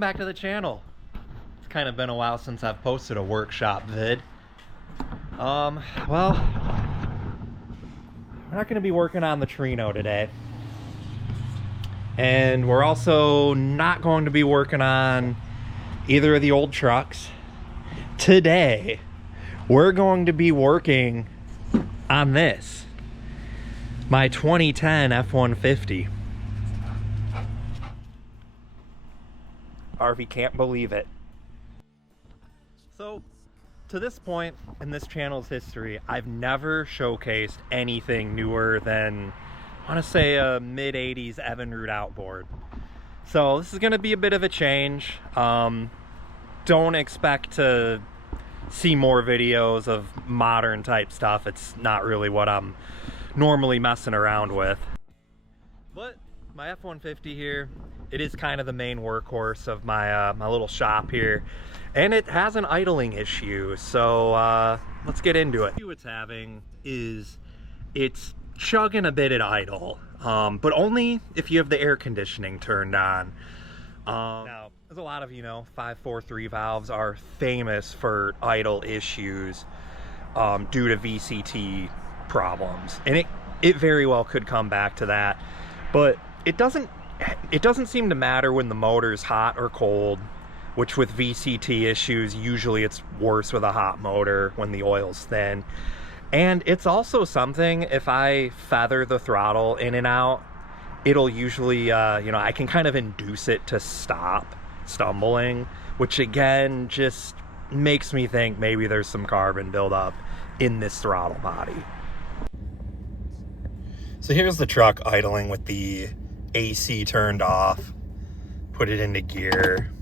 welcome back to the channel. It's kind of been a while since I've posted a workshop vid. Well, we're not going to be working on the Trino today. And we're also not going to be working on either of the old trucks. Today, we're going to be working on this. My 2010 F-150. Harvey can't believe it. So, to this point in this channel's history, I've never showcased anything newer than, I want to say, a mid-80s Evinrude outboard. So this is going to be a bit of a change. Don't expect to see more videos of modern type stuff. It's not really what I'm normally messing around with. But my F-150 here, it is kind of the main workhorse of my my little shop here, and it has an idling issue. So let's get into it. The issue it's having is it's chugging a bit at idle, but only if you have the air conditioning turned on. Now, there's a lot of, 543 valves are famous for idle issues due to VCT problems, and it very well could come back to that, but it doesn't seem to matter when the motor's hot or cold, which with VCT issues, usually it's worse with a hot motor when the oil's thin. And it's also something, if I feather the throttle in and out, it'll usually, I can kind of induce it to stop stumbling, which again, just makes me think maybe there's some carbon buildup in this throttle body. So here's the truck idling with the AC turned off. Put it into gear.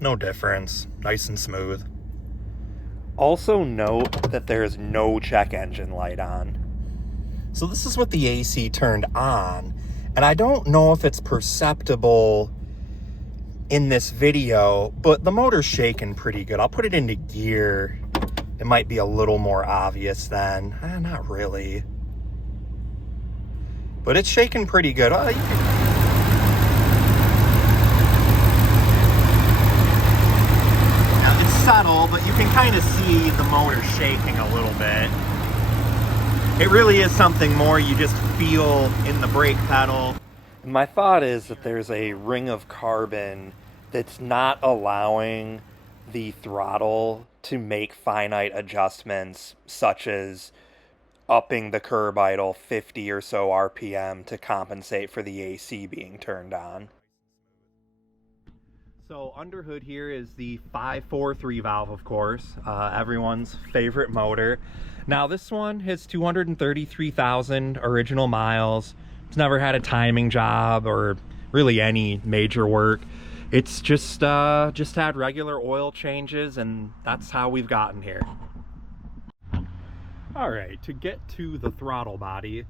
No difference. Nice and smooth. Also note that there's no check engine light on. So this is with the AC turned on, and I don't know if it's perceptible in this video, but the motor's shaking pretty good. I'll put it into gear. It might be a little more obvious then. Not really. But it's shaking pretty good. Now, it's subtle, but you can kind of see the motor shaking a little bit. It really is something more you just feel in the brake pedal. My thought is that there's a ring of carbon that's not allowing the throttle to make finite adjustments, such as upping the curb idle 50 or so RPM to compensate for the AC being turned on. So under hood here is the 543 valve, of course, everyone's favorite motor. Now this one has 233,000 original miles. It's never had a timing job or really any major work. It's just had regular oil changes, and that's how we've gotten here. All right, to get to the throttle body,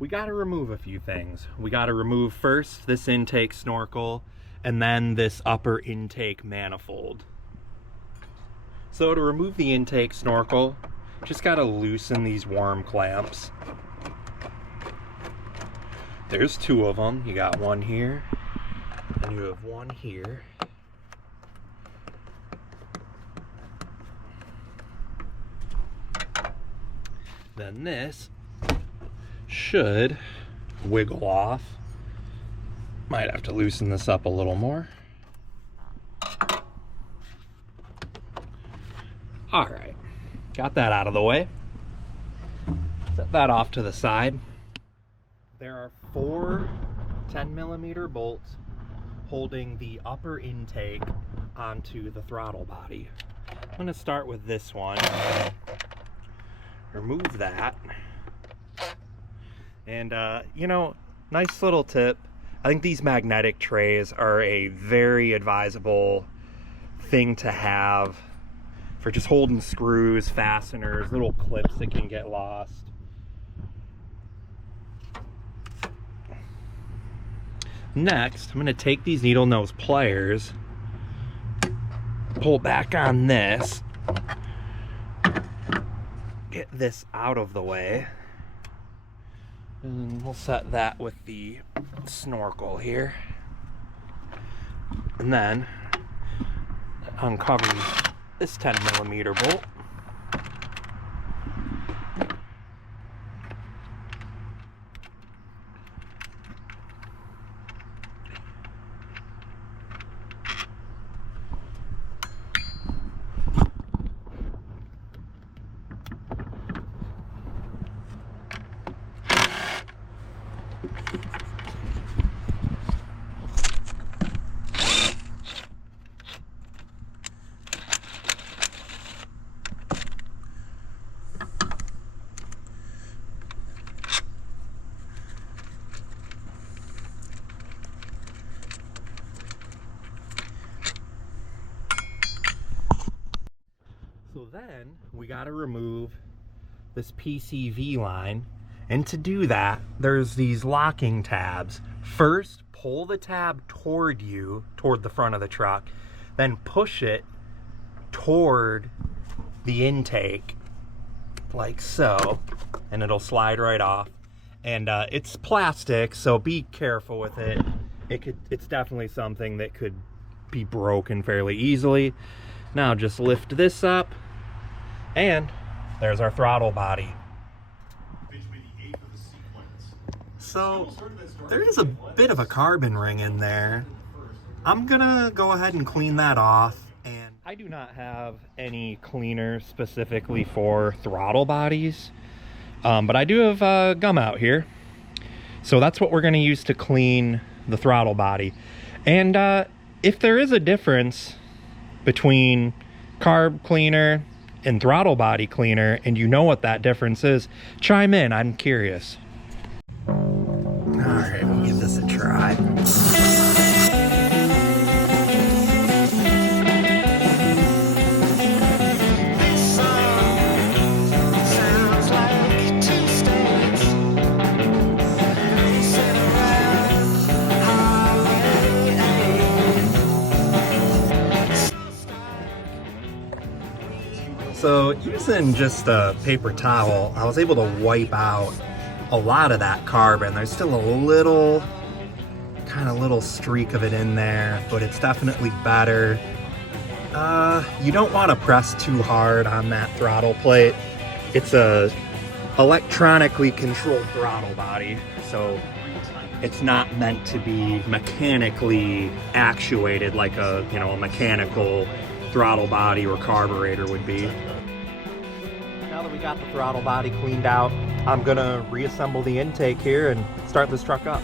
we got to remove a few things. We got to remove first this intake snorkel, and then this upper intake manifold. So to remove the intake snorkel, just got to loosen these worm clamps. There's two of them. You got one here, and you have one here. Then this should wiggle off. Might have to loosen this up a little more. All right, got that out of the way. Set that off to the side. There are 4 10mm bolts holding the upper intake onto the throttle body. I'm going to start with this one. Remove that. And nice little tip. I think these magnetic trays are a very advisable thing to have for just holding screws, fasteners, little clips that can get lost. Next, I'm going to take these needle nose pliers, pull back on this, get this out of the way, and we'll set that with the snorkel here. And then uncovers this 10mm bolt. So then we got to remove this PCV line, and to do that there's these locking tabs. First, pull the tab toward you, toward the front of the truck, then push it toward the intake like so, and it'll slide right off. And it's plastic, so be careful with it. It's definitely something that could be broken fairly easily. Now just lift this up, and there's our throttle body. So there is a bit of a carbon ring in there. I'm gonna go ahead and clean that off. And I do not have any cleaner specifically for throttle bodies, but I do have gum out here. So that's what we're gonna use to clean the throttle body. And if there is a difference between carb cleaner and throttle body cleaner, and you know what that difference is, chime in, I'm curious. Alright, we'll give this a try. So using just a paper towel, I was able to wipe out a lot of that carbon. There's still a little streak of it in there, but it's definitely better. You don't want to press too hard on that throttle plate. It's a electronically controlled throttle body, so it's not meant to be mechanically actuated like a mechanical throttle body or carburetor would be. Now that we got the throttle body cleaned out, I'm gonna reassemble the intake here and start this truck up.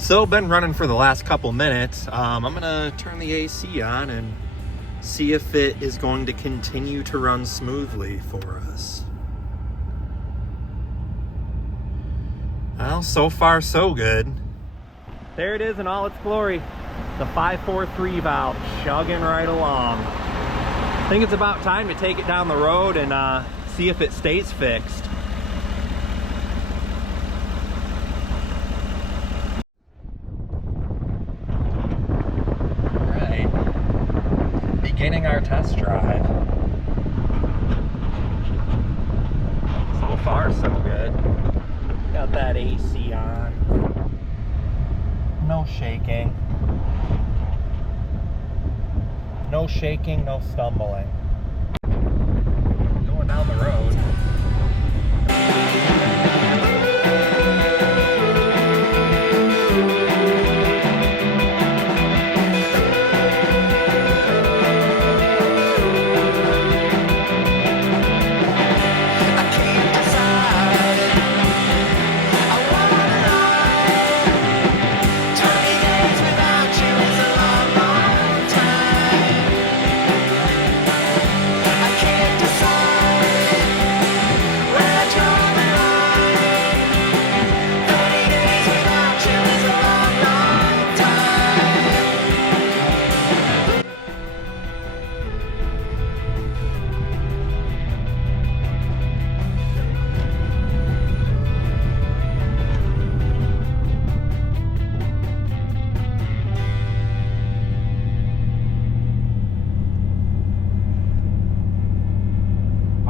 So been running for the last couple minutes. I'm gonna turn the AC on and see if it is going to continue to run smoothly for us. Well, so far so good. There it is in all its glory. The 543 valve chugging right along. I think it's about time to take it down the road and see if it stays fixed. Beginning our test drive. So far, so good. Got that AC on. No shaking. No shaking, no stumbling. Going down the road.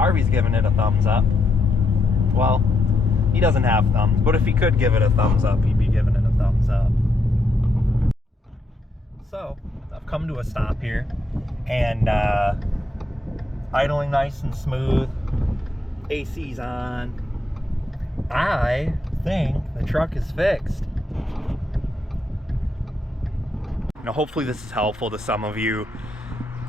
Harvey's giving it a thumbs up. Well, he doesn't have thumbs, but if he could give it a thumbs up, he'd be giving it a thumbs up. So, I've come to a stop here, and idling nice and smooth, AC's on. I think the truck is fixed. Now, hopefully this is helpful to some of you.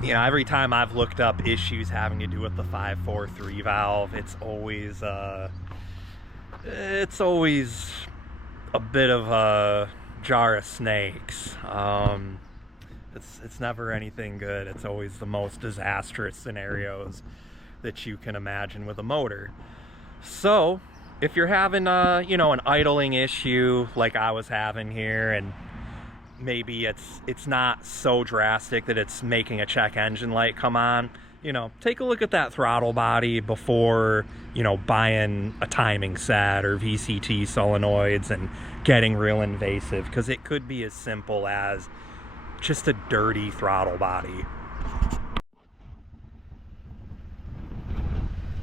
You know, every time I've looked up issues having to do with the 543 valve, it's always a bit of a jar of snakes. It's never anything good. It's always the most disastrous scenarios that you can imagine with a motor. So if you're having you know, an idling issue like I was having here, and maybe it's not so drastic that it's making a check engine light come on, you know, take a look at that throttle body before, you know, buying a timing set or VCT solenoids and getting real invasive, because it could be as simple as just a dirty throttle body.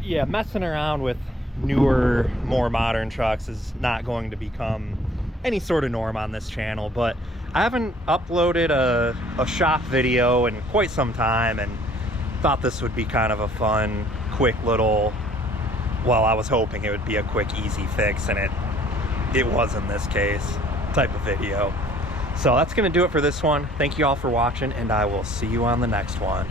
Yeah, messing around with newer, more modern trucks is not going to become any sort of norm on this channel, but I haven't uploaded a shop video in quite some time, and thought this would be kind of a fun, quick little, well, I was hoping it would be a quick, easy fix, and it was in this case, type of video. So that's going to do it for this one. Thank you all for watching, and I will see you on the next one.